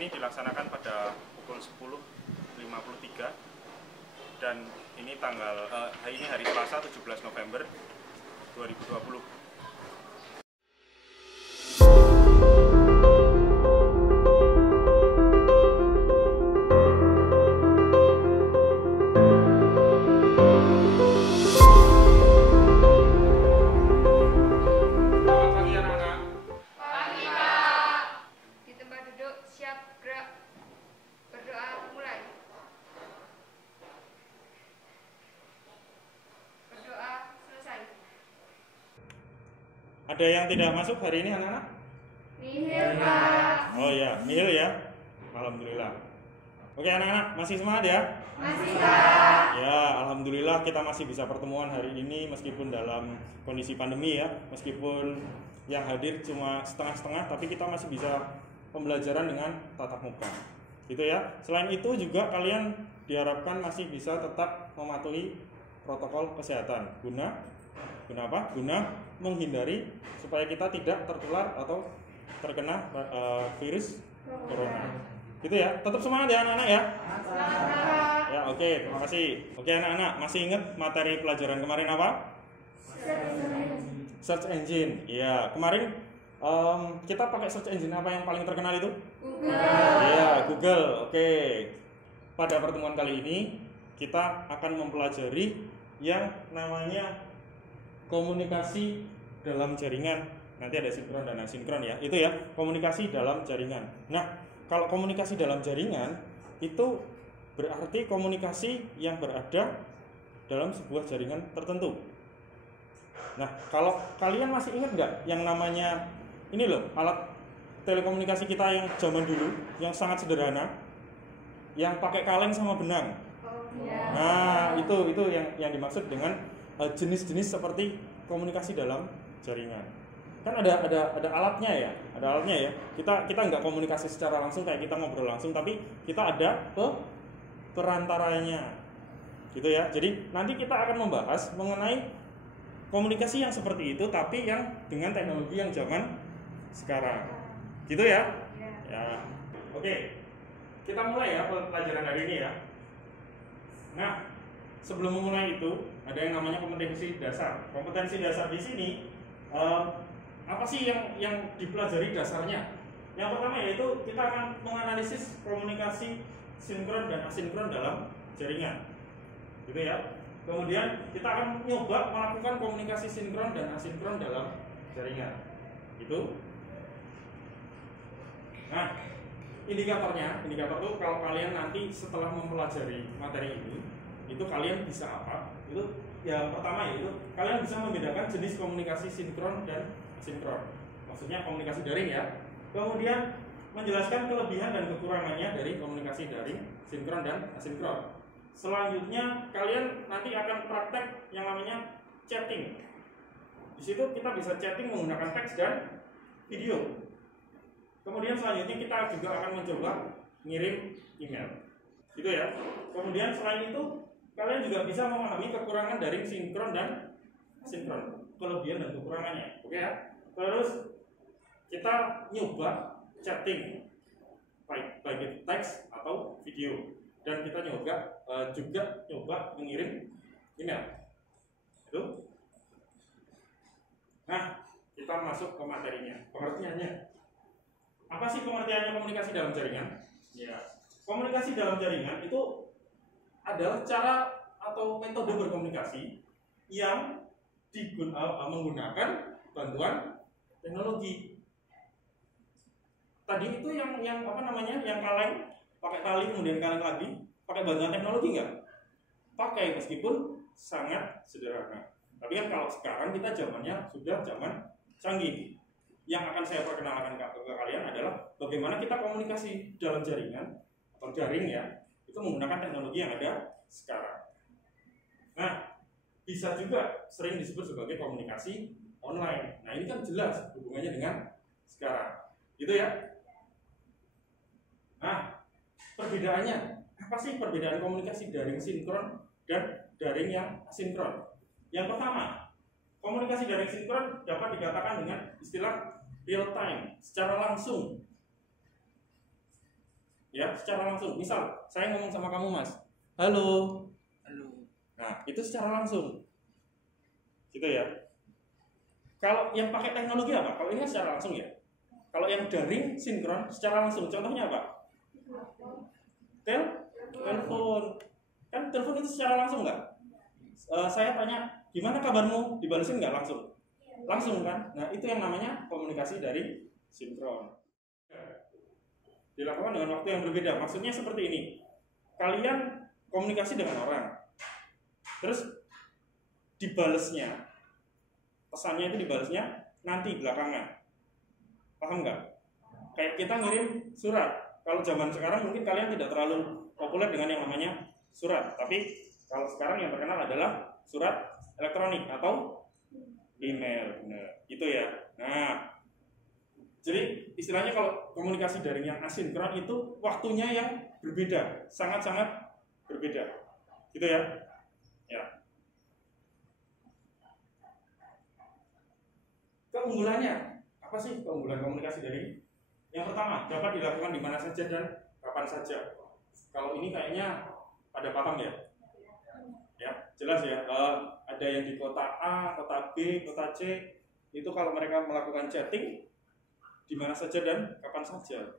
ini dilaksanakan pada pukul 10.53 dan ini ini hari Selasa 17 November 2020. Ada yang tidak masuk hari ini anak-anak? Nihil, Pak. Oh ya, nihil ya. Alhamdulillah. Oke anak-anak, masih semangat ya? Masih, Pak. Ya, alhamdulillah kita masih bisa pertemuan hari ini meskipun dalam kondisi pandemi ya. Meskipun yang hadir cuma setengah-setengah, tapi kita masih bisa pembelajaran dengan tatap muka. Gitu ya. Selain itu juga kalian diharapkan masih bisa tetap mematuhi protokol kesehatan. Guna apa? Guna menghindari supaya kita tidak tertular atau terkena virus corona. Gitu ya. Tetap semangat ya anak-anak ya. Ya, oke, terima kasih. Oke anak-anak, masih ingat materi pelajaran kemarin apa? Search engine. Iya, kemarin kita pakai search engine apa yang paling terkenal itu? Google. Iya, Google. Oke. Pada pertemuan kali ini kita akan mempelajari yang namanya komunikasi dalam jaringan. Nanti ada sinkron dan asinkron ya. Itu ya, komunikasi dalam jaringan. Nah, kalau komunikasi dalam jaringan itu berarti komunikasi yang berada dalam sebuah jaringan tertentu. Nah, kalau kalian masih ingat nggak yang namanya ini loh, alat telekomunikasi kita yang zaman dulu, yang sangat sederhana, yang pakai kaleng sama benang. Nah, itu yang dimaksud dengan jenis-jenis seperti komunikasi dalam jaringan. Kan ada alatnya ya, Kita nggak komunikasi secara langsung kayak kita ngobrol langsung, tapi kita ada perantaranya, gitu ya. Jadi nanti kita akan membahas mengenai komunikasi yang seperti itu, tapi yang dengan teknologi yang zaman sekarang, gitu ya. Ya, oke. Kita mulai ya pelajaran hari ini ya. Nah, sebelum memulai itu ada yang namanya kompetensi dasar. Kompetensi dasar di sini apa sih yang dipelajari dasarnya? Yang pertama yaitu kita akan menganalisis komunikasi sinkron dan asinkron dalam jaringan, gitu ya. Kemudian kita akan nyoba melakukan komunikasi sinkron dan asinkron dalam jaringan, gitu. Nah, indikator tuh kalau kalian nanti setelah mempelajari materi ini, itu kalian bisa apa? Itu yang pertama yaitu kalian bisa membedakan jenis komunikasi sinkron dan asinkron. Maksudnya komunikasi daring ya. Kemudian menjelaskan kelebihan dan kekurangannya dari komunikasi daring, sinkron dan asinkron. Selanjutnya kalian nanti akan praktek yang namanya chatting. Di situ kita bisa chatting menggunakan teks dan video. Kemudian selanjutnya kita juga akan mencoba ngirim email. Gitu ya. Kemudian selain itu kalian juga bisa memahami kekurangan dari sinkron dan asinkron, kelebihan dan kekurangannya. Oke ya. Terus kita nyoba chatting baik teks atau video, dan kita juga nyoba mengirim email. Itu. Nah, kita masuk ke materinya. Pengertiannya. Apa sih pengertiannya komunikasi dalam jaringan? Ya. Komunikasi dalam jaringan itu adalah cara atau metode berkomunikasi yang menggunakan bantuan teknologi. Tadi itu yang apa namanya? Yang kaleng, pakai tali kemudian kaleng lagi, pakai bantuan teknologi nggak? Pakai, meskipun sangat sederhana. Tapi kan kalau sekarang kita zamannya sudah zaman canggih. Yang akan saya perkenalkan ke kalian adalah bagaimana kita komunikasi dalam jaringan atau jaring ya, itu menggunakan teknologi yang ada sekarang. Nah, bisa juga sering disebut sebagai komunikasi online. Nah, ini kan jelas hubungannya dengan sekarang. Gitu ya. Nah, perbedaannya, apa sih perbedaan komunikasi daring sinkron dan daring yang asinkron? Yang pertama, komunikasi daring sinkron dapat dikatakan dengan istilah real time, secara langsung. Ya, secara langsung. Misal, saya ngomong sama kamu, Mas. Halo. Halo. Nah, itu secara langsung. Gitu ya. Kalau yang pakai teknologi apa? Kalau ini secara langsung ya. Kalau yang daring, sinkron, secara langsung. Contohnya apa? Telepon. Kan telepon itu secara langsung nggak? Saya tanya, gimana kabarmu? Dibalesin nggak langsung? Langsung kan? Nah, itu yang namanya komunikasi dari sinkron. Dilakukan dengan waktu yang berbeda. Maksudnya seperti ini. Kalian komunikasi dengan orang. Terus dibalesnya, pesannya itu dibalesnya nanti belakangan. Paham nggak? Kayak kita ngirim surat. Kalau zaman sekarang mungkin kalian tidak terlalu populer dengan yang namanya surat. Tapi kalau sekarang yang terkenal adalah surat elektronik atau email. Nah, itu ya. Nah, jadi istilahnya kalau komunikasi daring yang asinkron itu waktunya yang berbeda, sangat-sangat berbeda. Gitu ya. Ya. Keunggulannya, apa sih keunggulan komunikasi daring? Yang pertama, dapat dilakukan di mana saja dan kapan saja. Kalau ini kayaknya ada paham ya? Ya, jelas ya. Ada yang di kota A, kota B, kota C. Itu kalau mereka melakukan chatting di mana saja dan kapan saja.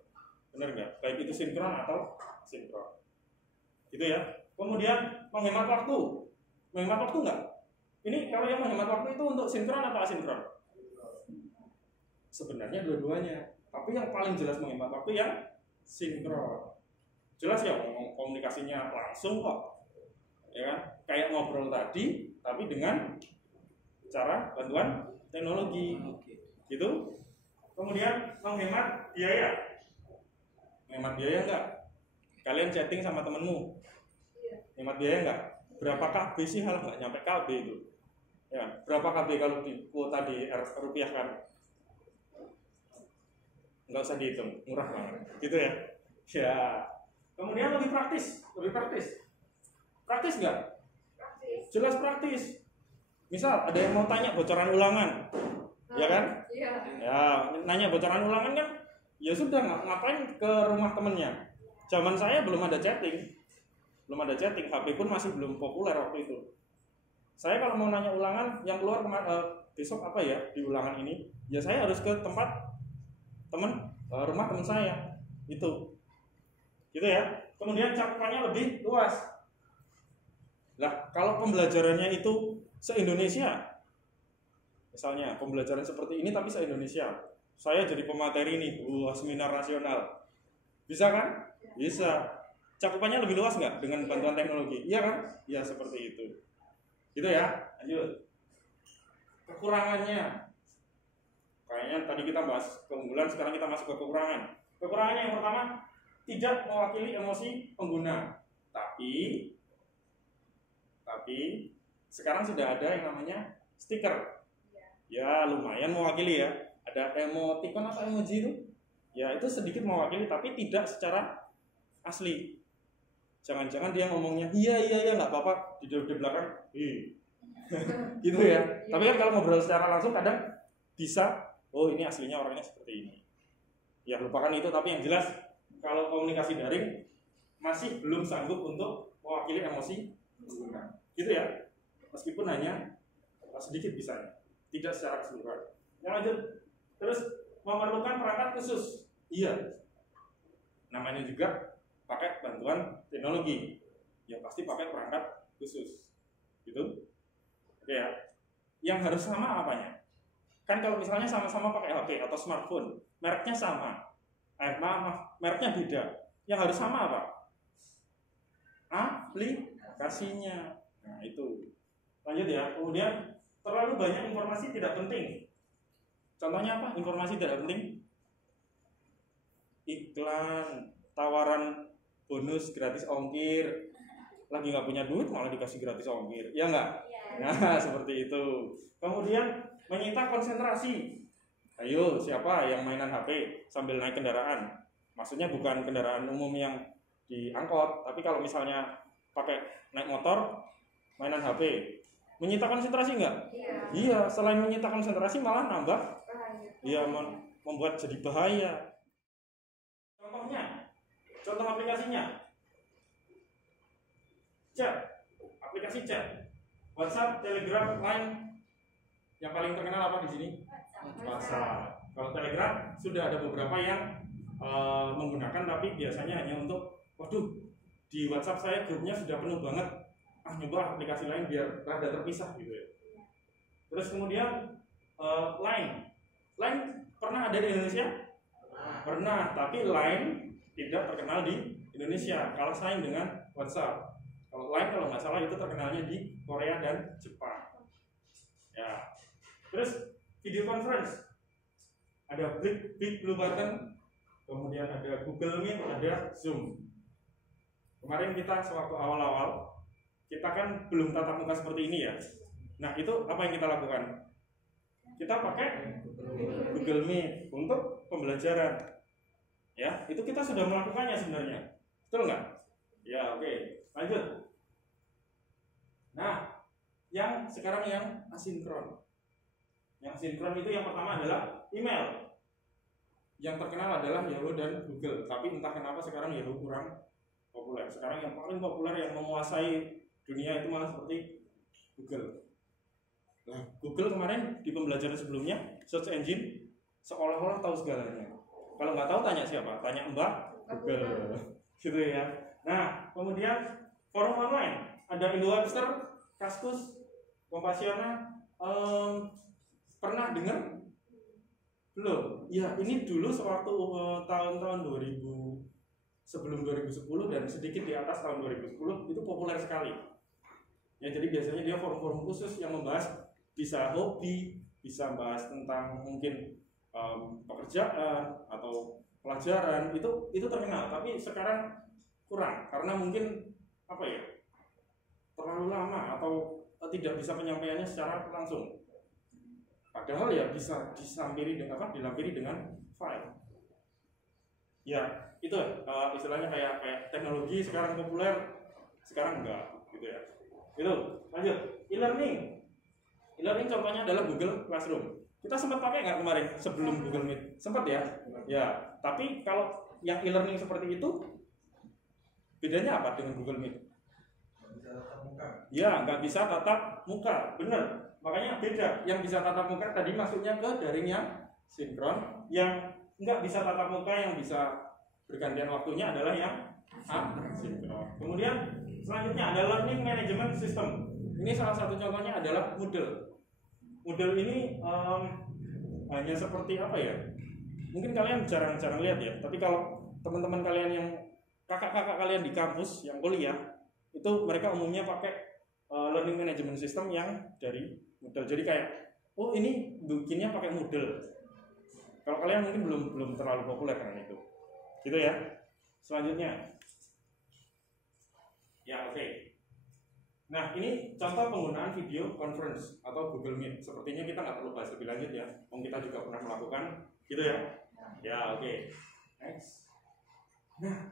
Benar nggak? Baik itu sinkron atau asinkron. Gitu ya. Kemudian menghemat waktu. Menghemat waktu nggak? Ini kalau yang menghemat waktu itu untuk sinkron atau asinkron? Sebenarnya dua-duanya. Tapi yang paling jelas menghemat waktu yang sinkron. Jelas ya, komunikasinya langsung kok. Ya kan? Kayak ngobrol tadi, tapi dengan cara bantuan teknologi. Gitu. Kemudian menghemat biaya. Menghemat biaya enggak? Kalian chatting sama temenmu. Hemat biaya enggak? Berapa KB sih? Hal enggak nyampe KB itu. Ya, berapa KB kalau di kuota di rupiah kan? Enggak usah dihitung, murah banget. Gitu ya. Ya. Kemudian lebih praktis. Praktis enggak? Jelas praktis. Misal ada yang mau tanya bocoran ulangan. Ya kan? Iya. Ya, nanya bocoran ulangan kan? Ya sudah, ngapain ke rumah temennya? Zaman saya belum ada chatting. HP pun masih belum populer waktu itu. Saya kalau mau nanya ulangan yang keluar besok apa ya di ulangan ini, ya saya harus ke tempat rumah teman saya. Itu. Gitu ya. Kemudian cakupannya lebih luas. Lah, kalau pembelajarannya itu se-Indonesia, misalnya pembelajaran seperti ini tapi se-Indonesia, saya jadi pemateri nih, seminar nasional, bisa kan? Bisa. Cakupannya lebih luas nggak dengan bantuan teknologi? Iya kan? Ya seperti itu. Gitu ya. Lanjut. Kekurangannya, kayaknya tadi kita bahas keunggulan, sekarang kita masuk ke kekurangan. Kekurangannya yang pertama, tidak mewakili emosi pengguna. Tapi sekarang sudah ada yang namanya stiker. Ya lumayan mewakili ya. Ada emoticon atau emoji itu. Ya itu sedikit mewakili tapi tidak secara asli. Jangan-jangan dia ngomongnya iya nggak apa-apa di belakang gitu ya. Tapi kan kalau ngobrol secara langsung kadang bisa, oh ini aslinya orangnya seperti ini. Ya lupakan itu, tapi yang jelas kalau komunikasi daring masih belum sanggup untuk mewakili emosi pengguna. Gitu ya. Meskipun hanya sedikit bisanya, tidak secara keseluruhan. Yang lanjut, terus memerlukan perangkat khusus. Iya. Namanya juga pakai bantuan teknologi. Ya pasti pakai perangkat khusus. Gitu. Oke ya. Yang harus sama apanya? Kan kalau misalnya sama-sama pakai HP atau smartphone, mereknya sama. Mereknya beda. Yang harus sama apa? Aplikasinya. Nah, itu. Lanjut ya. Kemudian terlalu banyak informasi tidak penting. Contohnya apa? Informasi tidak penting. Iklan, tawaran bonus gratis ongkir. Lagi nggak punya duit malah dikasih gratis ongkir. Ya nggak? Nah, seperti itu. Kemudian menyita konsentrasi. Ayo, siapa yang mainan HP sambil naik kendaraan? Maksudnya bukan kendaraan umum yang diangkot, tapi kalau misalnya pakai naik motor, mainan HP. Menyita konsentrasi nggak? Iya, selain menyita konsentrasi malah nambah. Iya, membuat jadi bahaya. contoh aplikasinya. Chat, aplikasi chat, WhatsApp, Telegram, Line. Yang paling terkenal apa di sini? WhatsApp. Kalau Telegram sudah ada beberapa yang menggunakan, tapi biasanya hanya untuk, waduh, di WhatsApp saya grupnya sudah penuh banget. Nyoba aplikasi lain biar rada terpisah gitu ya. Terus kemudian Line. Line pernah ada di Indonesia? Pernah, tapi Line tidak terkenal di Indonesia. Kalah saing dengan WhatsApp. Kalau Line kalau nggak salah itu terkenalnya di Korea dan Jepang. Ya. Terus video conference. Ada Big Blue Button, kemudian ada Google Meet, ada Zoom. Kemarin kita sewaktu awal-awal, kita kan belum tatap muka seperti ini ya. Nah, itu apa yang kita lakukan? Kita pakai Google Meet untuk pembelajaran. Ya, itu kita sudah melakukannya sebenarnya. Betul nggak? Ya, oke. Lanjut. Nah, yang sekarang yang asinkron. Yang sinkron itu yang pertama adalah email. Yang terkenal adalah Yahoo dan Google. Tapi entah kenapa sekarang Yahoo kurang populer. Sekarang yang paling populer yang menguasai dunia itu malah seperti Google. Nah, Google kemarin di pembelajaran sebelumnya, search engine seolah-olah tahu segalanya. Kalau nggak tahu tanya siapa? Tanya Mbak Google. Gitu ya. Nah, kemudian forum online. Ada Indo Webster, Kaskus, Kompasiona. Pernah dengar? Belum? Ya, ini dulu sewaktu tahun-tahun 2000, sebelum 2010 dan sedikit di atas tahun 2010 itu populer sekali. Ya, jadi biasanya dia forum-forum khusus yang membahas bisa hobi, bisa bahas tentang mungkin pekerjaan atau pelajaran, itu terkenal. Tapi sekarang kurang karena mungkin apa ya? Terlalu lama atau tidak bisa penyampaiannya secara langsung. Padahal ya bisa dilampiri dengan file. Ya, itu istilahnya kayak teknologi sekarang populer, sekarang enggak gitu ya. Itu, lanjut. E-learning. E-learning contohnya adalah Google Classroom. Kita sempat pakai nggak kemarin sebelum Google Meet? Sempat ya? Ya, tapi kalau yang e-learning seperti itu bedanya apa dengan Google Meet? Ya, nggak bisa tatap muka, benar. Makanya beda. Yang bisa tatap muka tadi masuknya ke daring yang sinkron, yang nggak bisa tatap muka, yang bisa bergantian waktunya adalah yang asinkron. Kemudian selanjutnya ada learning management system. Ini salah satu contohnya adalah Moodle. Moodle ini hanya seperti apa ya? Mungkin kalian jarang-jarang lihat ya. Tapi kalau teman-teman kalian yang kakak-kakak kalian di kampus yang kuliah, itu mereka umumnya pakai learning management system yang dari Moodle. Jadi kayak, oh ini bikinnya pakai Moodle. Kalau kalian mungkin belum terlalu populer dengan itu, gitu ya. Selanjutnya, ya oke. Nah ini contoh penggunaan video conference atau Google Meet. Sepertinya kita nggak perlu bahas lebih lanjut ya. Kita juga pernah melakukan, gitu ya. Ya oke. Next. Nah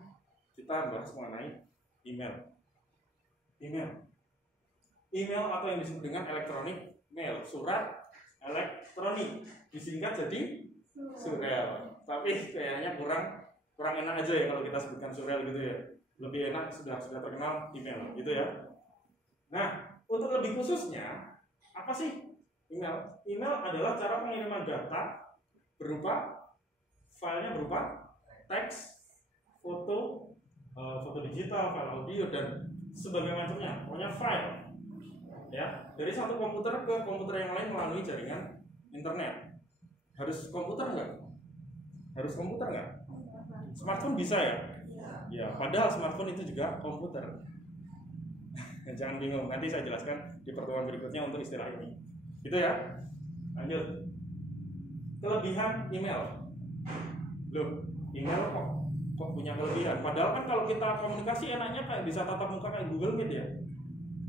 kita bahas mengenai email. Email atau yang disebut dengan electronic mail, surat elektronik, disingkat jadi surel. Tapi kayaknya kurang enak aja ya kalau kita sebutkan surel gitu ya. Lebih enak sudah terkenal email gitu ya. Nah, untuk lebih khususnya apa sih email? Email adalah cara pengiriman data berupa filenya berupa teks, foto digital, file audio dan sebagai macamnya, pokoknya file ya, dari satu komputer ke komputer yang lain melalui jaringan internet. Harus komputer nggak? Smartphone bisa ya? Ya, padahal smartphone itu juga komputer. Jangan bingung, nanti saya jelaskan di pertemuan berikutnya untuk istilah ini. Gitu ya. Lanjut. Kelebihan email. Loh, email kok punya kelebihan? Padahal kan kalau kita komunikasi enaknya kayak bisa tatap muka kayak Google Meet ya.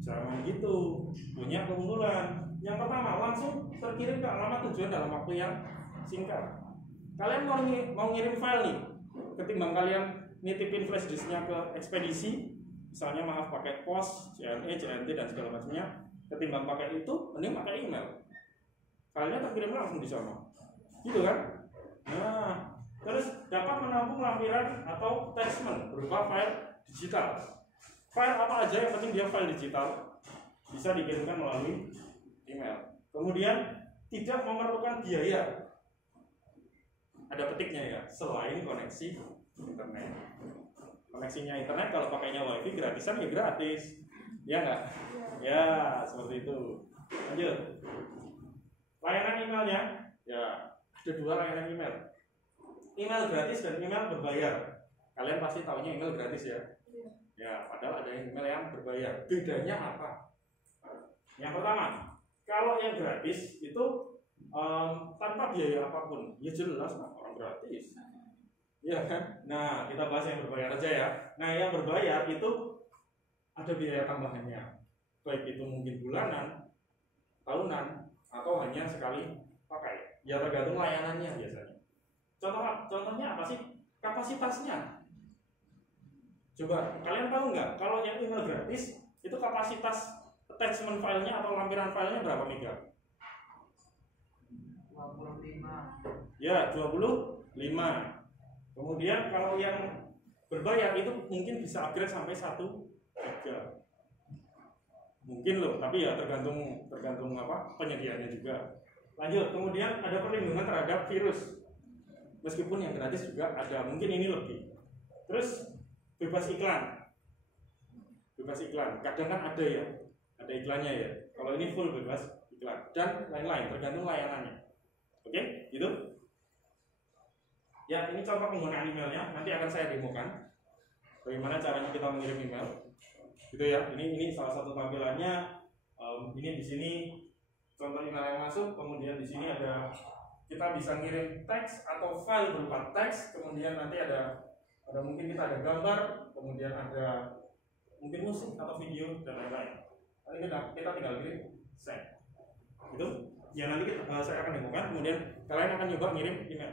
Jangan gitu, punya keunggulan. Yang pertama, langsung terkirim ke alamat tujuan dalam waktu yang singkat. Kalian mau ngirim file nih, ketimbang kalian nitipin flash disknya ke ekspedisi, misalnya maaf pakai pos, JNE, JNT dan segala macamnya, ketimbang pakai itu, mending pakai email. Filenya terkirim langsung di sana, gitu kan? Nah, Terus dapat menampung lampiran atau attachment berupa file digital. File apa aja yang penting dia file digital bisa dikirimkan melalui email. Kemudian tidak memerlukan biaya. Ada petiknya ya, selain koneksi internet. Koneksinya internet kalau pakainya wifi gratisan ya gratis, ya nggak? Ya seperti itu. Lanjut. Layanan emailnya, ya ada 2 layanan email. Email gratis dan email berbayar. Kalian pasti tahunya email gratis ya. Ya, padahal ada email yang berbayar. Bedanya apa? Yang pertama, kalau yang gratis itu tanpa biaya apapun, ya jelas lah orang gratis. Ya kan? Nah, kita bahas yang berbayar aja ya. Nah, yang berbayar itu ada biaya tambahannya. Baik itu mungkin bulanan, tahunan, atau hanya sekali pakai. Ya tergantung layanannya biasanya. Contohnya apa sih? Kapasitasnya. Coba, kalian tahu nggak? Kalau yang email gratis, itu kapasitas attachment filenya atau lampiran filenya berapa mega? 25. Ya, 25. Kemudian kalau yang berbayar itu mungkin bisa upgrade sampai 1 giga. Mungkin loh, tapi ya tergantung apa penyediaannya juga. Lanjut, kemudian ada perlindungan terhadap virus. Meskipun yang gratis juga ada, mungkin ini lebih. Terus bebas iklan. Bebas iklan. Kadang kan ada ya, ada iklannya ya. Kalau ini full bebas iklan dan lain-lain, tergantung layanannya. Oke, gitu. Ya, ini contoh penggunaan emailnya. Nanti akan saya demokan bagaimana caranya kita mengirim email. Gitu ya. Ini salah satu tampilannya. Ini di sini contoh email yang masuk. Kemudian di sini ada kita bisa ngirim teks atau file berupa teks. Kemudian nanti ada mungkin kita ada gambar. Kemudian ada mungkin musik atau video dan lain-lain. Nanti kita tinggal kirim send. Gitu. Ya nanti saya akan demokan. Kemudian kalian akan coba ngirim email.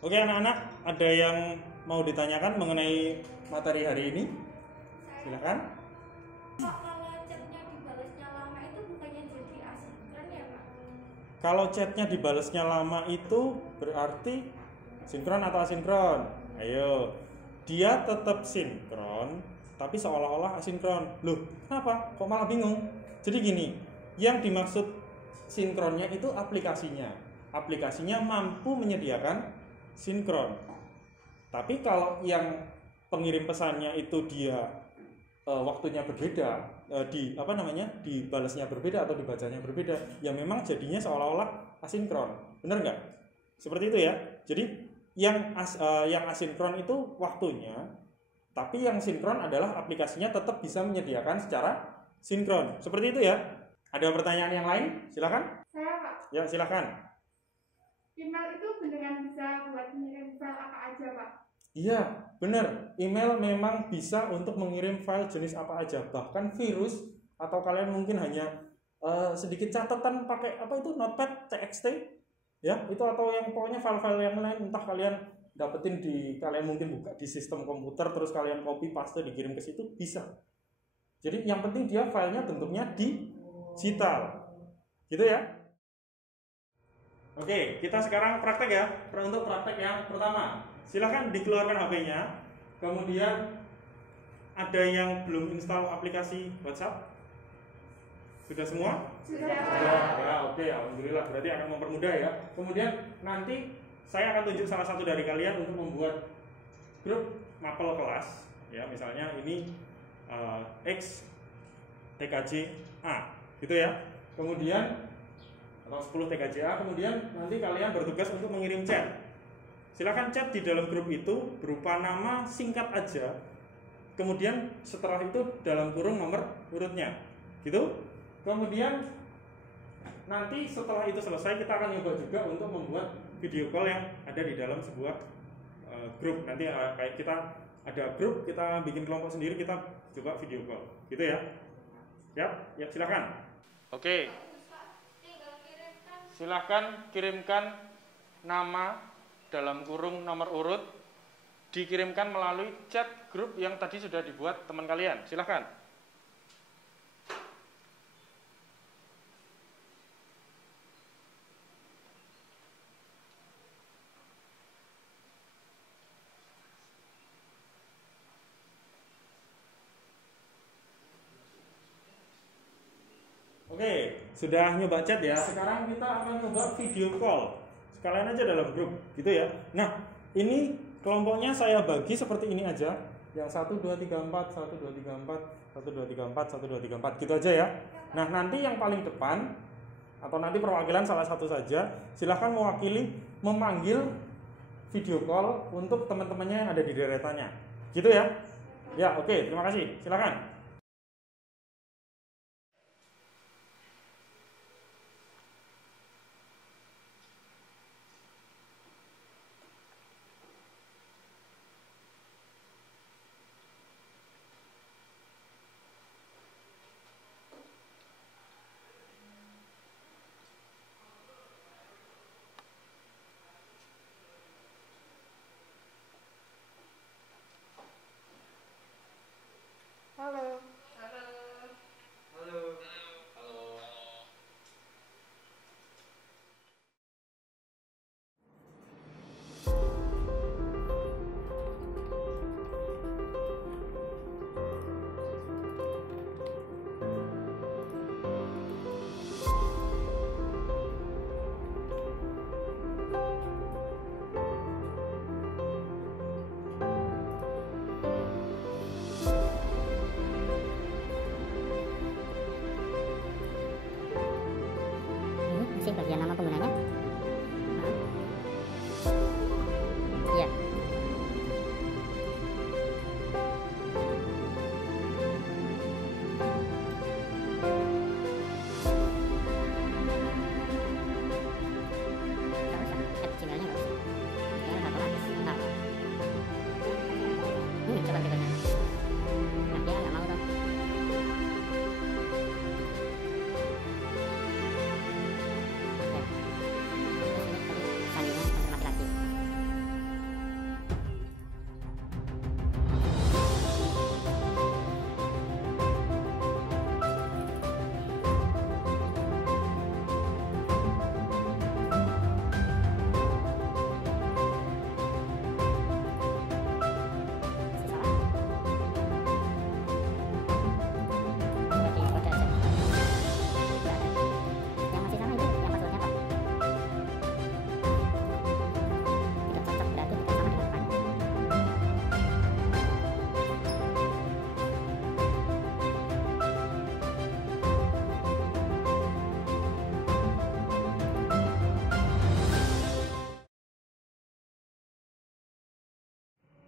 Oke anak-anak, ada yang mau ditanyakan mengenai materi hari ini? Silakan. Pak, kalau chatnya dibalasnya lama itu bukannya jadi asinkron ya Pak? Kalau chatnya dibalasnya lama itu berarti sinkron atau asinkron? Ayo, dia tetap sinkron, tapi seolah-olah asinkron. Loh, kenapa? Kok malah bingung? Jadi gini, yang dimaksud sinkronnya itu aplikasinya. Aplikasinya mampu menyediakan sinkron. Tapi kalau yang pengirim pesannya itu dia waktunya berbeda, dibalasnya berbeda atau dibacanya berbeda, ya memang jadinya seolah-olah asinkron. Benar nggak? Seperti itu ya. Jadi yang asinkron itu waktunya, tapi yang sinkron adalah aplikasinya tetap bisa menyediakan secara sinkron. Seperti itu ya. Ada pertanyaan yang lain? Silakan. Saya Pak, Ya silakan. email itu beneran bisa buat ngirim file apa aja Pak? Iya, benar. Email memang bisa untuk mengirim file jenis apa aja, bahkan virus atau kalian mungkin hanya sedikit catatan pakai apa itu notepad, txt, ya itu atau yang pokoknya file-file yang lain entah kalian dapetin kalian mungkin buka di sistem komputer terus kalian copy paste dikirim ke situ bisa. Jadi yang penting dia filenya bentuknya digital, gitu ya. Oke, kita sekarang praktek ya. Untuk praktek yang pertama, silahkan dikeluarkan HP-nya. Kemudian ada yang belum install aplikasi WhatsApp? Sudah semua? Sudah. Ya, oke, alhamdulillah. Berarti akan mempermudah ya. Kemudian nanti saya akan tunjuk salah satu dari kalian untuk membuat grup mapel kelas. Ya, misalnya ini X TKJ A, gitu ya. Kemudian atau 10 TKJA. Kemudian nanti kalian bertugas untuk mengirim chat. Silakan chat di dalam grup itu berupa nama singkat aja. Kemudian setelah itu dalam kurung nomor urutnya. Gitu. Kemudian nanti setelah itu selesai kita akan nyoba juga untuk membuat video call yang ada di dalam sebuah grup. Nanti kayak kita ada grup, kita bikin kelompok sendiri, kita coba video call. Gitu ya. Siap? Ya, silakan. Oke. Silakan kirimkan nama dalam kurung nomor urut, dikirimkan melalui chat grup yang tadi sudah dibuat teman kalian. Silakan. Oke, sudah nyoba chat ya. Sekarang kita akan coba video call. Sekalian aja dalam grup, gitu ya. Nah, ini kelompoknya saya bagi seperti ini aja. Yang 1 2 3 4, 1 2 3 4, 1 2 3 4, 1 2 3 4, gitu aja ya. Nah, nanti yang paling depan atau nanti perwakilan salah satu saja, silahkan mewakili memanggil video call untuk teman-temannya yang ada di deretannya. Gitu ya. Ya, oke, terima kasih. Silakan. Halo. Ini bagian nama penggunanya. Iya. Coba berikutnya. Nah, dia nggak mau dong.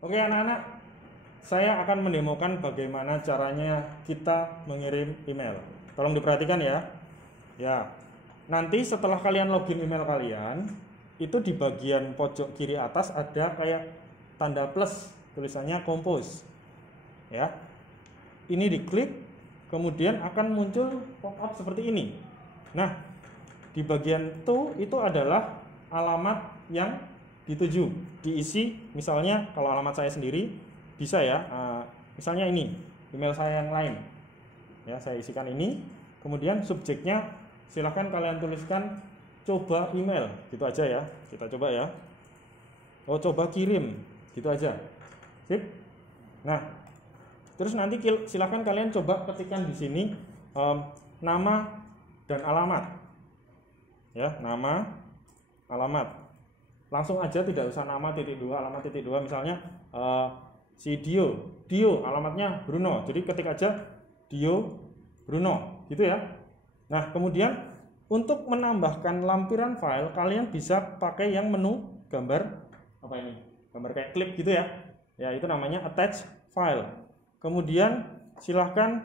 Oke anak-anak, saya akan mendemokan bagaimana caranya kita mengirim email. Tolong diperhatikan ya. Ya, nanti setelah kalian login email kalian, itu di bagian pojok kiri atas ada kayak tanda plus, tulisannya compose. Ya, ini diklik, kemudian akan muncul pop-up seperti ini. Nah, di bagian itu adalah alamat yang dituju, diisi. Misalnya kalau alamat saya sendiri bisa ya, misalnya ini email saya yang lain ya, saya isikan ini. Kemudian subjeknya silahkan kalian tuliskan coba email, gitu aja ya. Kita coba ya, coba kirim, gitu aja. Sip. Nah, terus nanti silahkan kalian coba ketikkan di sini nama dan alamat ya, nama alamat. Langsung aja, tidak usah nama titik dua, alamat titik dua. Misalnya si Dio alamatnya Bruno, jadi ketik aja Dio Bruno, gitu ya. Nah, kemudian untuk menambahkan lampiran file, kalian bisa pakai yang menu gambar apa ini? Gambar kayak klip gitu ya. Ya, itu namanya attach file. Kemudian silahkan,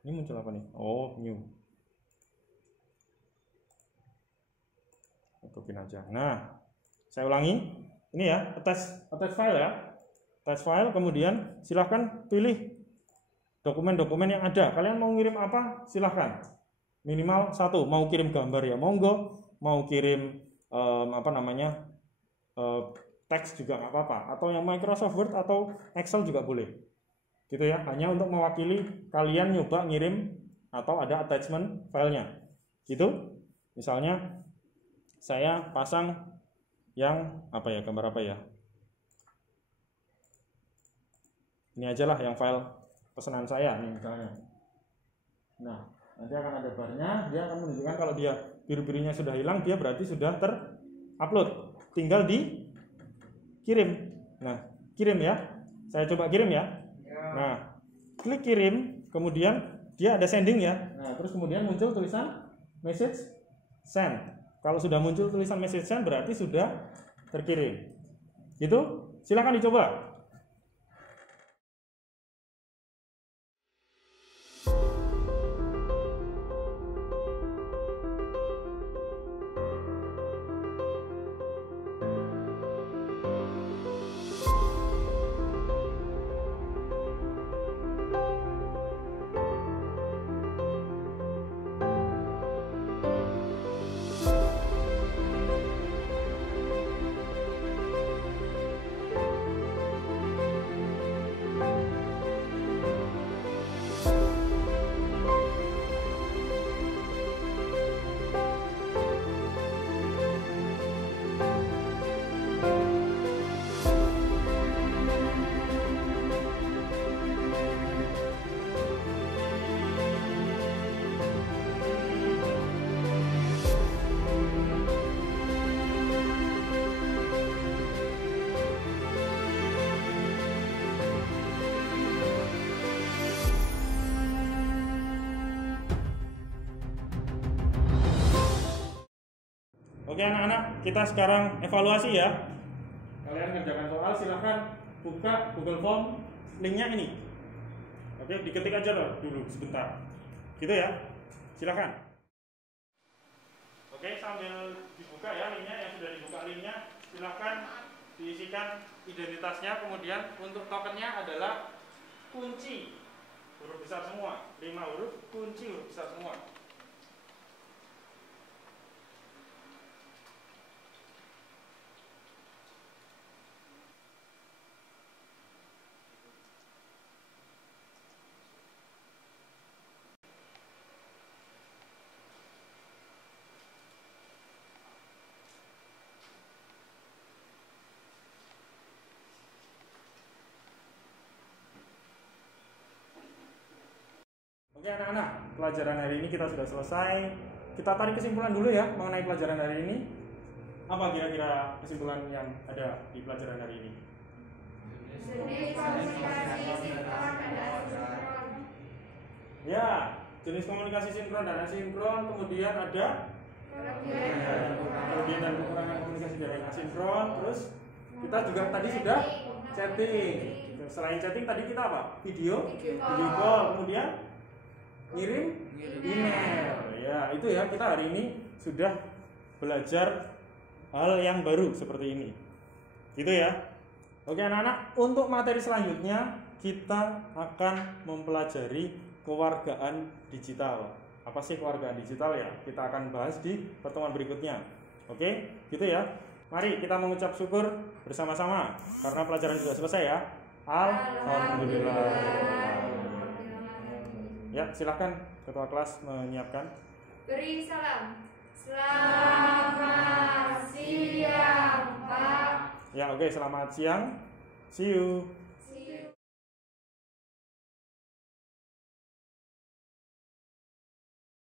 ini muncul apa nih? Oh, new. Tutupin aja. Nah, saya ulangi. Ini ya, attach file ya. Attach file, kemudian silahkan pilih dokumen-dokumen yang ada. Kalian mau ngirim apa? Silahkan. Minimal satu. Mau kirim gambar ya monggo, mau kirim teks juga nggak apa-apa. Atau yang Microsoft Word atau Excel juga boleh. Gitu ya. Hanya untuk mewakili kalian nyoba ngirim atau ada attachment filenya. Gitu. Misalnya saya pasang yang apa ya, gambar apa ya? Ini aja lah yang file pesanan saya nih misalnya. Nah, nanti akan ada barnya, dia akan menunjukkan kalau dia biru-birunya sudah hilang, dia berarti sudah terupload. Tinggal dikirim. Nah, kirim ya. Saya coba kirim ya. Nah, klik kirim, kemudian dia ada sending ya. Nah, terus kemudian muncul tulisan message send. Kalau sudah muncul tulisan message send berarti sudah terkirim. Gitu? Silakan dicoba. Oke anak-anak, kita sekarang evaluasi ya. Kalian kerjakan soal, silahkan buka Google Form, linknya ini. Oke, diketik aja loh dulu sebentar. Gitu ya, silahkan. Oke, sambil dibuka ya linknya, yang sudah dibuka linknya, silahkan diisikan identitasnya. Kemudian untuk tokennya adalah kunci huruf besar semua, 5 huruf, kunci huruf besar semua. Oke anak-anak, pelajaran hari ini kita sudah selesai. Kita tarik kesimpulan dulu ya mengenai pelajaran hari ini. Apa kira-kira kesimpulan yang ada di pelajaran hari ini? Jenis komunikasi sinkron dan asinkron. Ya, jenis komunikasi sinkron dan asinkron. Kemudian ada kelebihan dan kekurangan komunikasi dari asinkron. Terus kita juga tadi sudah chatting. Selain chatting tadi kita apa? Video call. Kemudian ngirim email. Ya, itu ya, kita hari ini sudah belajar hal yang baru seperti ini. Gitu ya. Oke anak-anak, untuk materi selanjutnya kita akan mempelajari kewargaan digital. Apa sih kewargaan digital ya? Kita akan bahas di pertemuan berikutnya. Oke, gitu ya. Mari kita mengucap syukur bersama-sama karena pelajaran sudah selesai ya. Alhamdulillah. Ya, silahkan ketua kelas menyiapkan. Beri salam. Selamat siang, Pak. Ya, oke, selamat siang. See you.